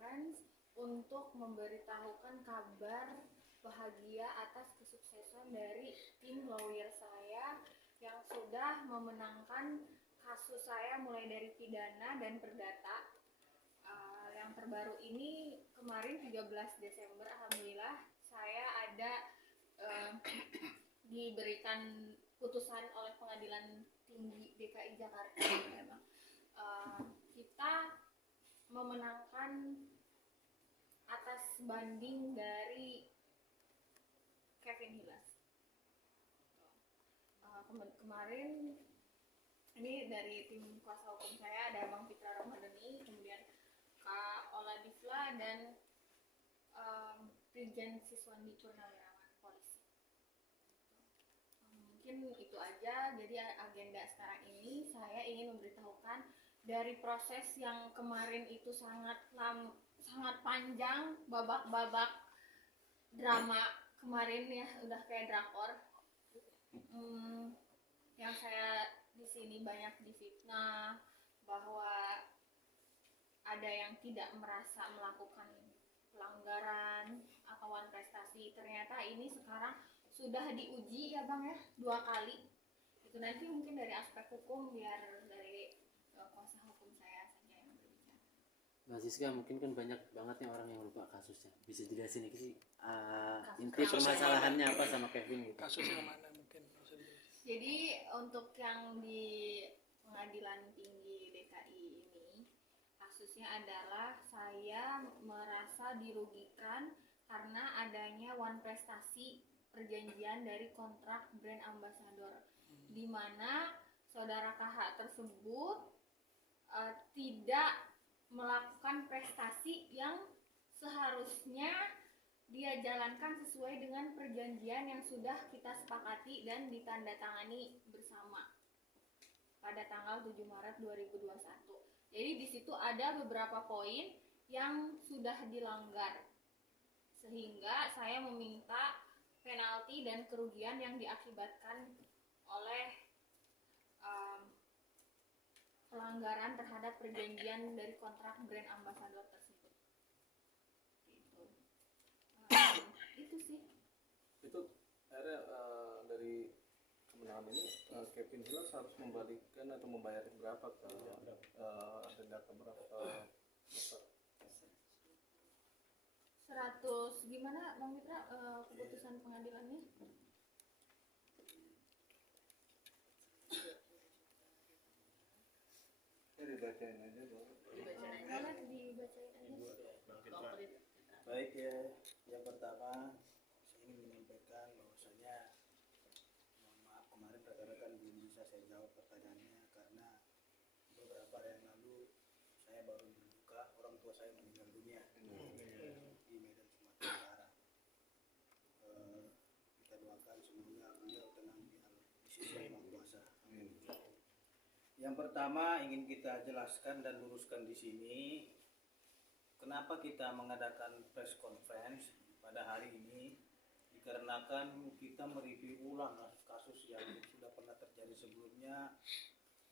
conference untuk memberitahukan kabar bahagia atas kesuksesan dari tim lawyer saya yang sudah memenangkan kasus saya mulai dari pidana dan perdata. Yang terbaru ini kemarin 13 Desember alhamdulillah saya ada diberikan putusan oleh Pengadilan Tinggi DKI Jakarta. Memang kita memenangkan atas banding dari Kevin Hilas. Kemarin ini dari tim kuasa hukum saya ada Bang Fitra Ramadhani, kemudian Kak Ola Difla dan Brigjen Siswandi Purnawirawan polisi. Mungkin itu aja. Jadi agenda sekarang ini saya ingin memberitahukan dari proses yang kemarin itu sangat panjang, babak-babak drama kemarin ya, udah kayak drakor. Yang saya di sini banyak difitnah bahwa ada yang tidak merasa melakukan pelanggaran atau prestasi. Ternyata ini sekarang sudah diuji ya Bang ya, 2 kali. Itu nanti mungkin dari aspek hukum biar dari kuasa hukum saya saja yang berbicara. Mbak Siska, mungkin kan banyak banget nih orang yang lupa kasusnya. Bisa jelasin sih inti permasalahannya apa sama Kevin gitu. Kasusnya mana mungkin? Jadi untuk yang di Pengadilan Tinggi DKI ini kasusnya adalah saya merasa dirugikan karena adanya prestasi perjanjian dari kontrak brand ambassador, di mana saudara KH tersebut tidak melakukan prestasi yang seharusnya dia jalankan sesuai dengan perjanjian yang sudah kita sepakati dan ditandatangani bersama pada tanggal 7 Maret 2021. Jadi di situ ada beberapa poin yang sudah dilanggar, sehingga saya meminta penalti dan kerugian yang diakibatkan oleh pelanggaran terhadap perjanjian dari kontrak brand ambassador tersebut. Itu sih. Itu akhirnya dari kemenangan ini Kevin Hilas harus membalikan atau membayar berapa ke denda berapa? 100 gimana Bang Mitra keputusan pengadilannya? Dibacain aja dong. Boleh dibacain aja. Baik ya, yang pertama saya ingin menyampaikan bahwasanya mohon maaf kemarin rekan-rekan belum bisa saya jawab pertanyaannya karena beberapa hari yang lalu saya baru berduka, orang tua saya meninggal dunia di Medan Sumatera Utara. Kita doakan semoga beliau tenang di sisi Yang Maha Kuasa. Yang pertama ingin kita jelaskan dan luruskan di sini, kenapa kita mengadakan press conference pada hari ini, dikarenakan kita mereview ulang kasus yang sudah pernah terjadi sebelumnya.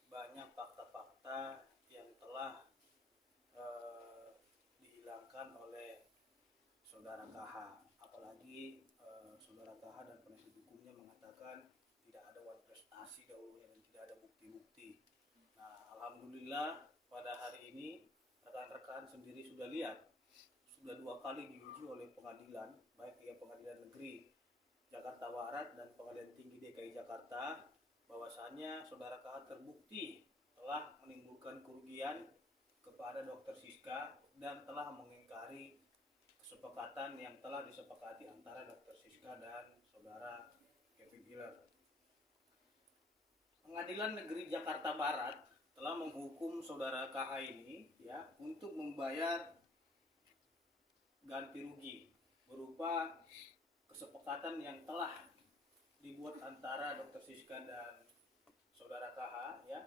Banyak fakta-fakta yang telah dihilangkan oleh saudara KH, apalagi saudara KH dan penasihat hukumnya mengatakan tidak ada prestasi dahulunya dan tidak ada bukti-bukti. Nah, alhamdulillah pada hari ini rekan-rekan sendiri sudah lihat, sudah 2 kali diuji oleh pengadilan, baik yang Pengadilan Negeri Jakarta Barat dan Pengadilan Tinggi DKI Jakarta, bahwasannya saudara KH terbukti telah menimbulkan kerugian kepada Dr. Siska dan telah mengingkari kesepakatan yang telah disepakati antara Dr. Siska dan saudara Kevin Hilas. Pengadilan Negeri Jakarta Barat telah menghukum saudara KH ini ya untuk membayar ganti rugi berupa kesepakatan yang telah dibuat antara Dr. Siska dan saudara KH ya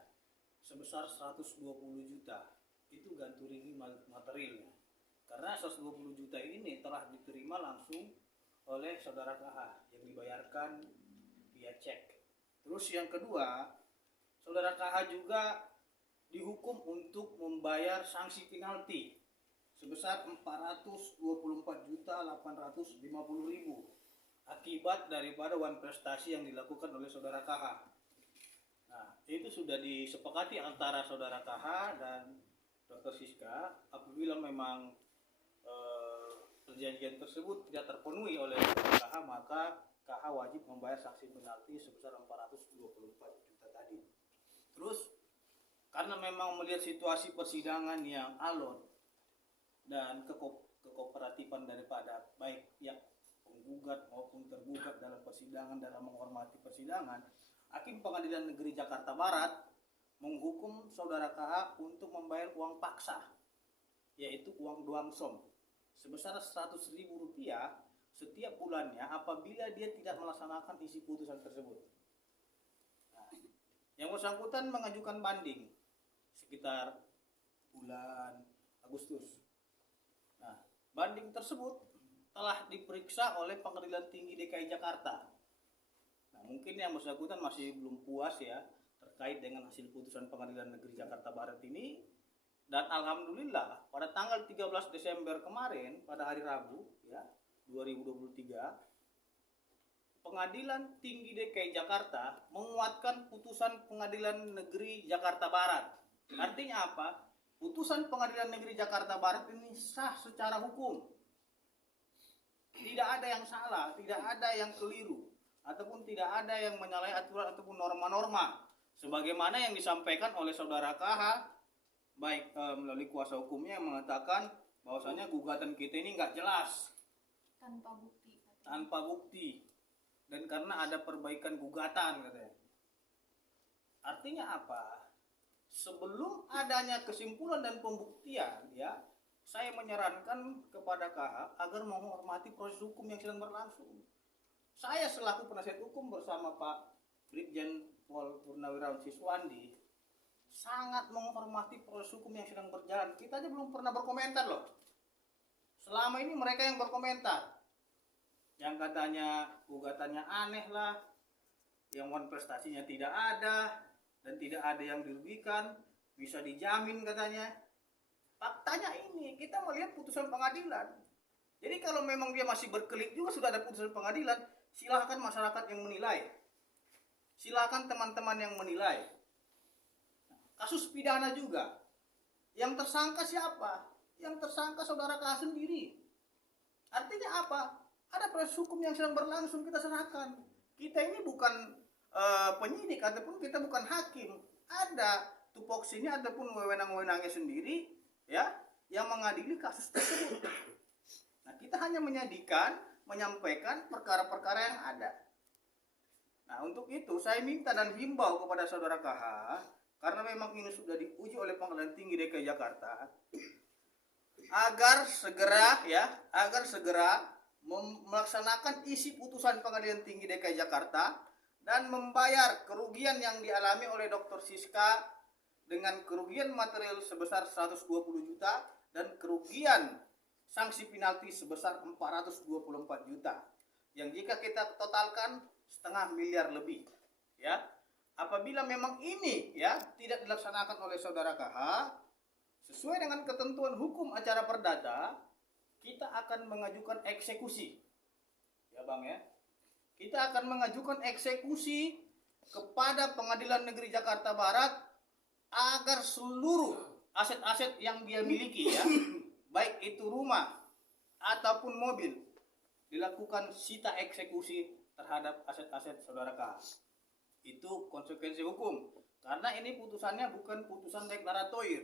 sebesar 120 juta. Itu ganti rugi materialnya. Karena 120 juta ini telah diterima langsung oleh saudara KH yang dibayarkan via cek. Terus yang kedua, saudara KH juga dihukum untuk membayar sanksi penalti sebesar sebesar 424.850.000 akibat daripada wan prestasi yang dilakukan oleh saudara KH. Nah, itu sudah disepakati antara saudara KH dan Dr. Siska. Apabila memang perjanjian tersebut tidak terpenuhi oleh KH, maka KH wajib membayar sanksi penalti sebesar 424 juta tadi. Terus karena memang melihat situasi persidangan yang alot dan kekooperatifan daripada baik pihak penggugat maupun tergugat dalam persidangan dalam menghormati persidangan, Hakim Pengadilan Negeri Jakarta Barat menghukum saudara KH untuk membayar uang paksa, yaitu uang doangsom sebesar Rp100.000 setiap bulannya apabila dia tidak melaksanakan isi putusan tersebut. Nah, yang bersangkutan mengajukan banding sekitar bulan Agustus. Nah, banding tersebut telah diperiksa oleh Pengadilan Tinggi DKI Jakarta. Nah, mungkin yang bersangkutan masih belum puas ya terkait dengan hasil putusan Pengadilan Negeri Jakarta Barat ini. Dan alhamdulillah pada tanggal 13 Desember kemarin pada hari Rabu ya 2023, Pengadilan Tinggi DKI Jakarta menguatkan putusan Pengadilan Negeri Jakarta Barat. Artinya apa? Putusan Pengadilan Negeri Jakarta Barat ini sah secara hukum. Tidak ada yang salah, tidak ada yang keliru, ataupun tidak ada yang menyalahi aturan ataupun norma-norma sebagaimana yang disampaikan oleh saudara KH baik melalui kuasa hukumnya yang mengatakan bahwasanya gugatan kita ini nggak jelas, tanpa bukti dan karena ada perbaikan gugatan katanya. Artinya apa? Sebelum adanya kesimpulan dan pembuktian ya, saya menyarankan kepada KH agar menghormati proses hukum yang sedang berlangsung. Saya selaku penasihat hukum bersama Pak Brigjen Pol Purnawirawan Siswandi sangat menghormati proses hukum yang sedang berjalan. Kita aja belum pernah berkomentar loh. Selama ini mereka yang berkomentar, yang katanya gugatannya aneh lah, yang wan prestasinya tidak ada dan tidak ada yang dirugikan, bisa dijamin katanya. Faktanya ini kita melihat putusan pengadilan. Jadi kalau memang dia masih berkelit juga sudah ada putusan pengadilan, silahkan masyarakat yang menilai, silahkan teman-teman yang menilai. Kasus pidana juga, yang tersangka siapa? Yang tersangka saudara KH sendiri. Artinya apa? Ada proses hukum yang sedang berlangsung, kita serahkan. Kita ini bukan penyidik ataupun kita bukan hakim. Ada tupoksinya ataupun wewenang-wewenangnya sendiri ya yang mengadili kasus tersebut. Nah, kita hanya menyampaikan perkara-perkara yang ada. Nah, untuk itu saya minta dan himbau kepada saudara KH, karena memang ini sudah diuji oleh Pengadilan Tinggi DKI Jakarta, agar segera melaksanakan isi putusan Pengadilan Tinggi DKI Jakarta dan membayar kerugian yang dialami oleh Dr. Siska dengan kerugian material sebesar 120 juta dan kerugian sanksi penalti sebesar 424 juta. Yang jika kita totalkan 0,5 miliar lebih. Ya. Apabila memang ini ya tidak dilaksanakan oleh saudara KH sesuai dengan ketentuan hukum acara perdata, kita akan mengajukan eksekusi. Ya Bang ya. Kita akan mengajukan eksekusi kepada Pengadilan Negeri Jakarta Barat agar seluruh aset-aset yang dia miliki ya, baik itu rumah ataupun mobil, dilakukan sita eksekusi terhadap aset-aset saudara KH. Itu konsekuensi hukum. Karena ini putusannya bukan putusan deklaratoir,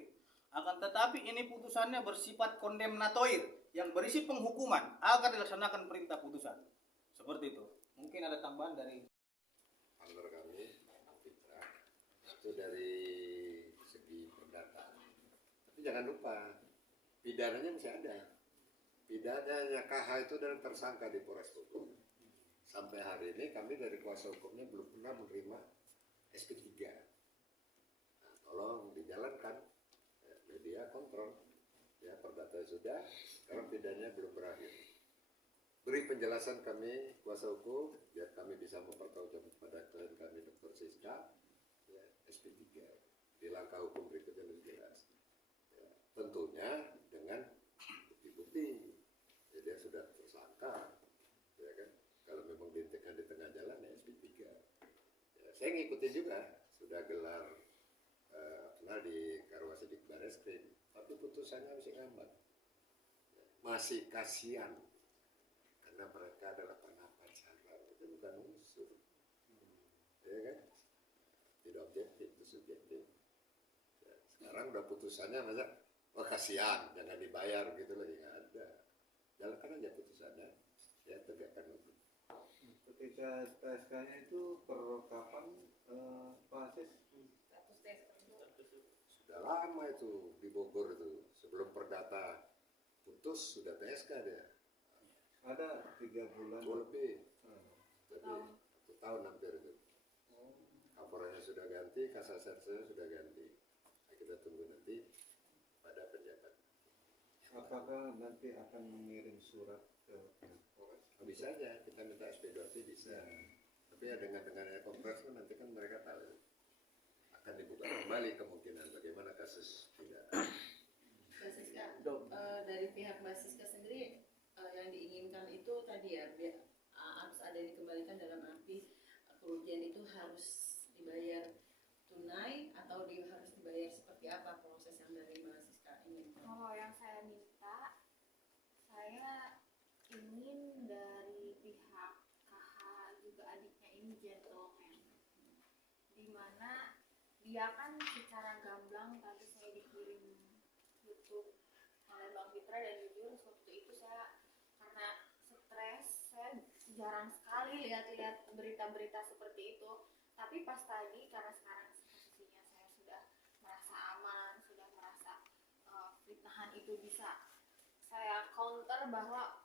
akan tetapi ini putusannya bersifat kondemnatoir yang berisi penghukuman agar dilaksanakan perintah putusan. Seperti itu. Mungkin ada tambahan dari partner kami, Fitra, itu dari segi perdata. Tapi jangan lupa, pidananya masih ada. Pidananya KH itu adalah tersangka di Polres Bogor. Sampai hari ini kami dari kuasa hukumnya belum pernah menerima SP3. Nah, tolong dijalankan, media kontrol. Ya, perdata sudah, sekarang pidananya belum berakhir. Beri penjelasan kami kuasa hukum biar kami bisa mempertanggungjawabkan kepada klien kami Dr. Siska ya, SP3 di langkah hukum berikutnya lebih jelas. Ya, tentunya dengan saya ngikutin juga, sudah gelar kenal di Karawasidik Bareskrim, tapi putusannya masih ngambang. Masih kasihan karena mereka adalah pernah pacaran, itu bukan unsur, ya kan? Tidak objektif, itu subjektif. Ya, sekarang udah putusannya masa, wah kasihan, jangan dibayar gitu lagi, nggak ada. Jalankan aja putusannya, ya tegakkan hukum. Ketika TSK-nya itu per kapan Pak Asis? Status tes Sudah lama itu di Bogor itu, sebelum perdata putus sudah TSK dia. Ada 3 bulan. Lebih, tahun. 1 tahun hampir itu. Laporannya sudah ganti, kasasernya sudah ganti. Nah, kita tunggu nanti pada penjabat. Apakah nanti akan mengirim surat ke pihak Polres? Bisa aja, kita minta SP2T bisa. Tapi ya dengan kongres kan nanti kan mereka tahu akan dibuka kembali kemungkinan bagaimana kasus tidak. Basiska, dari pihak Basiska sendiri yang diinginkan itu tadi ya harus ada dikembalikan dalam arti kerugian itu harus dibayar tunai atau harus dibayar seperti apa proses yang dari Basiska inginkan? Kalau yang saya minta, saya ingin dari pihak KH juga adiknya ini gentleman, dimana dia kan secara gamblang tadi saya dikirim YouTube oleh Bang Fitra, dan jujur waktu itu saya karena stres, saya jarang sekali lihat-lihat berita-berita seperti itu. Tapi pas tadi karena sekarang posisinya saya sudah merasa aman, sudah merasa fitnahan itu bisa saya counter bahwa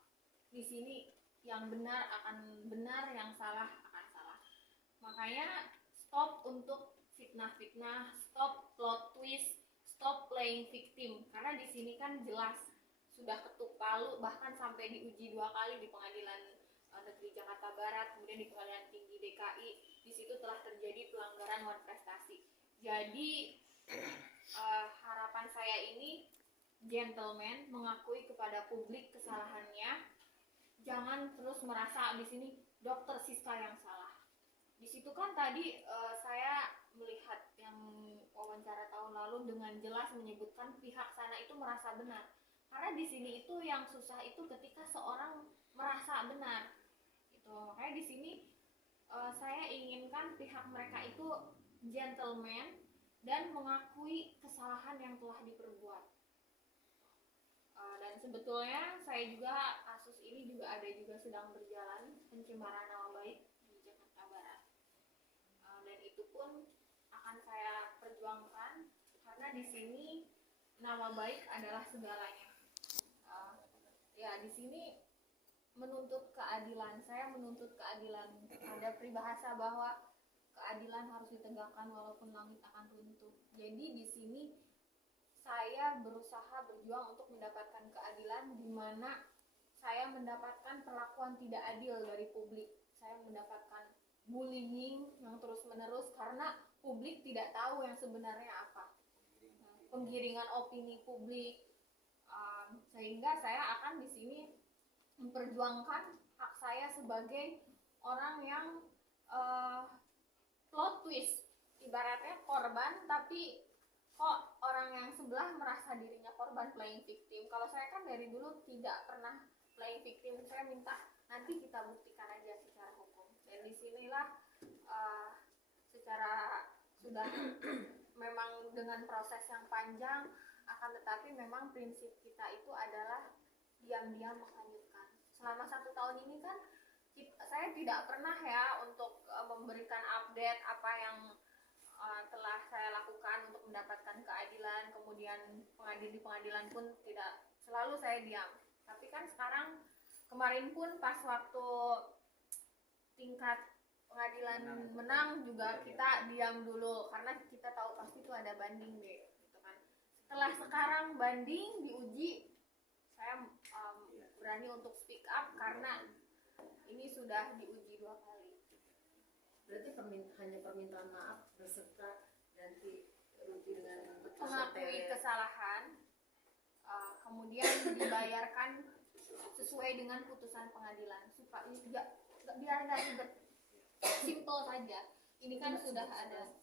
di sini yang benar akan benar, yang salah akan salah. Makanya stop untuk fitnah-fitnah, stop plot twist, stop playing victim. Karena di sini kan jelas sudah ketuk palu, bahkan sampai diuji 2 kali di Pengadilan Negeri Jakarta Barat, kemudian di Pengadilan Tinggi DKI. Di situ telah terjadi pelanggaran wan prestasi. Jadi harapan saya ini gentleman mengakui kepada publik kesalahannya. Jangan terus merasa di sini Dokter Siska yang salah. Di situ kan tadi saya melihat yang wawancara tahun lalu dengan jelas menyebutkan pihak sana itu merasa benar. Karena di sini itu yang susah itu ketika seorang merasa benar. Itu makanya di sini saya inginkan pihak mereka itu gentleman dan mengakui kesalahan yang telah diperbuat. Dan sebetulnya saya juga kasus ini juga sedang berjalan pencemaran nama baik di Jakarta Barat, dan itu pun akan saya perjuangkan karena di sini nama baik adalah segalanya. Ya di sini menuntut keadilan, saya menuntut keadilan. Ada peribahasa bahwa keadilan harus ditegakkan walaupun langit akan runtuh. Jadi di sini saya berusaha berjuang untuk mendapatkan keadilan, di mana saya mendapatkan perlakuan tidak adil dari publik. Saya mendapatkan bullying yang terus-menerus karena publik tidak tahu yang sebenarnya apa. Penggiringan opini publik, sehingga saya akan di sini memperjuangkan hak saya sebagai orang yang plot twist, ibaratnya korban tapi kok orang yang sebelah merasa dirinya korban, playing victim. Kalau saya kan dari dulu tidak pernah playing victim. Saya minta nanti kita buktikan aja secara hukum. Dan disinilah secara sudah memang dengan proses yang panjang, akan tetapi memang prinsip kita itu adalah diam-diam menghanyutkan. Selama 1 tahun ini kan saya tidak pernah ya untuk memberikan update apa yang telah saya lakukan untuk mendapatkan keadilan. Kemudian di pengadilan pun tidak selalu saya diam. Tapi kan sekarang kemarin pun pas waktu tingkat pengadilan menang juga kita diam dulu karena kita tahu pasti itu ada banding deh, gitu kan. Setelah sekarang banding diuji, saya berani untuk speak up karena ini sudah diuji 2 kali. Berarti hanya permintaan maaf beserta ganti rugi dengan Mengakui kesalahan, kemudian dibayarkan sesuai dengan putusan pengadilan supaya biar nggak ribet, simple saja. ini kan sudah ada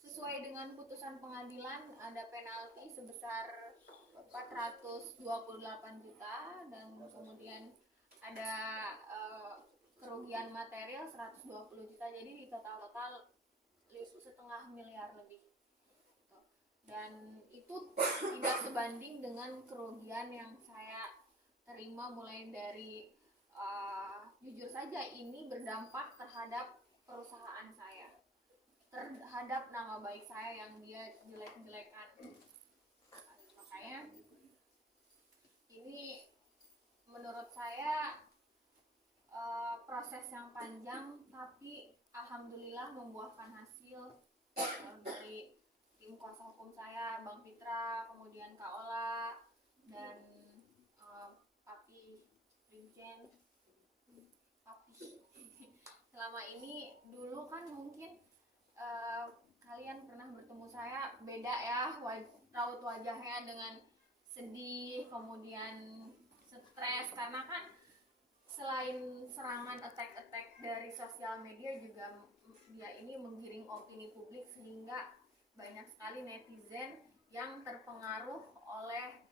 sesuai dengan putusan pengadilan, ada penalti sebesar 428 juta dan kemudian ada kerugian material 120 juta, jadi di total 1,5 miliar lebih. Dan itu tidak sebanding dengan kerugian yang saya terima mulai dari jujur saja ini berdampak terhadap perusahaan saya, terhadap nama baik saya yang dia jelek-jelekan. Makanya ini menurut saya proses yang panjang, tapi alhamdulillah membuahkan hasil. Dari tim kuasa hukum saya, Bang Fitra, kemudian Kak Ola, dan Papi Rinjen. Selama ini dulu kan mungkin kalian pernah bertemu saya, beda ya raut wajahnya dengan sedih, kemudian stres, karena kan selain serangan attack dari sosial media juga dia ini menggiring opini publik sehingga banyak sekali netizen yang terpengaruh oleh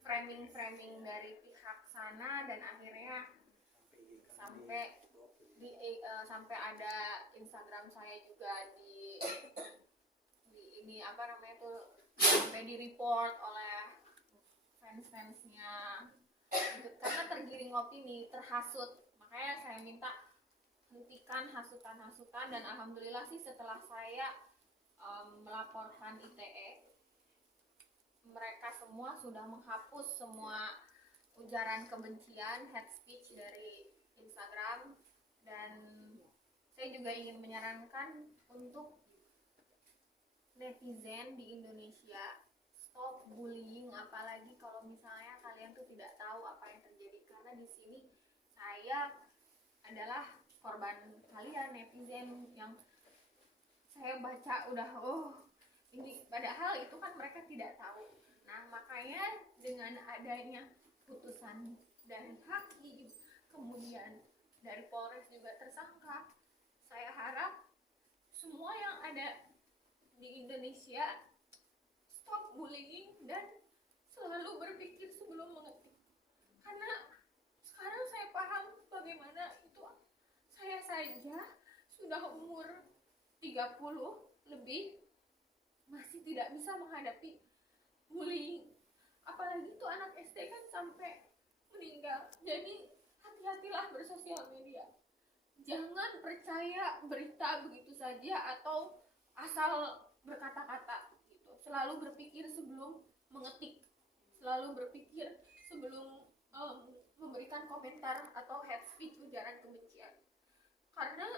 framing dari pihak sana, dan akhirnya sampai ada Instagram saya juga di ini apa namanya tuh, sampai di report oleh fans-fansnya karena tergiring opini, terhasut. Makanya saya minta hentikan hasutan-hasutan, dan alhamdulillah sih setelah saya melaporkan ITE, mereka semua sudah menghapus semua ujaran kebencian, hate speech dari Instagram. Dan saya juga ingin menyarankan untuk netizen di Indonesia, stop bullying, apalagi kalau misalnya kalian tuh tidak tahu apa yang terjadi, karena di sini saya adalah korban kalian netizen yang saya baca udah ini, padahal itu kan mereka tidak tahu. Nah, makanya dengan adanya putusan dari hakim, kemudian dari Polres juga tersangka, saya harap semua yang ada di Indonesia stop bullying dan selalu berpikir sebelum mengetik. Karena sekarang saya paham bagaimana itu saya saja sudah umur 30 lebih masih tidak bisa menghadapi bullying. Apalagi itu anak SD kan sampai meninggal. Jadi hati-hatilah bersosial media. Jangan percaya berita begitu saja atau asal berkata-kata gitu. Selalu berpikir sebelum mengetik. Selalu berpikir sebelum memberikan komentar atau hate speech, ujaran kebencian. Karena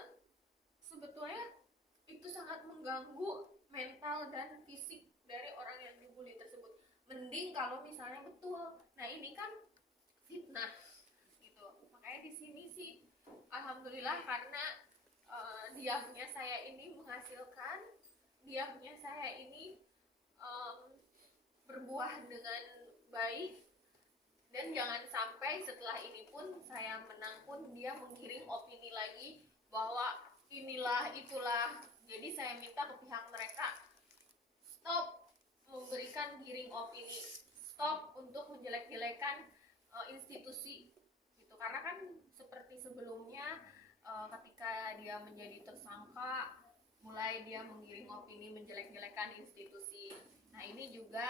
sebetulnya itu sangat mengganggu mental dan fisik dari orang yang dibully tersebut. Mending kalau misalnya betul. Nah, ini kan fitnah gitu. Makanya di sini sih alhamdulillah, karena diamnya saya ini menghasilkan, diamnya saya ini berbuah dengan baik. Dan jangan sampai setelah ini pun saya menang pun dia menggiring opini lagi bahwa inilah itulah. Jadi saya minta ke pihak mereka, stop memberikan giring opini, stop untuk menjelek-jelekan institusi gitu. Karena kan seperti sebelumnya ketika dia menjadi tersangka, mulai dia menggiring opini, menjelek-jelekan institusi. Nah, ini juga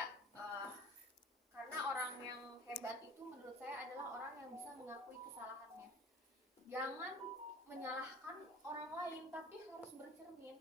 karena orang yang hebat itu menurut saya adalah orang yang bisa mengakui kesalahannya. Jangan menyalahkan orang lain, tapi harus bercermin.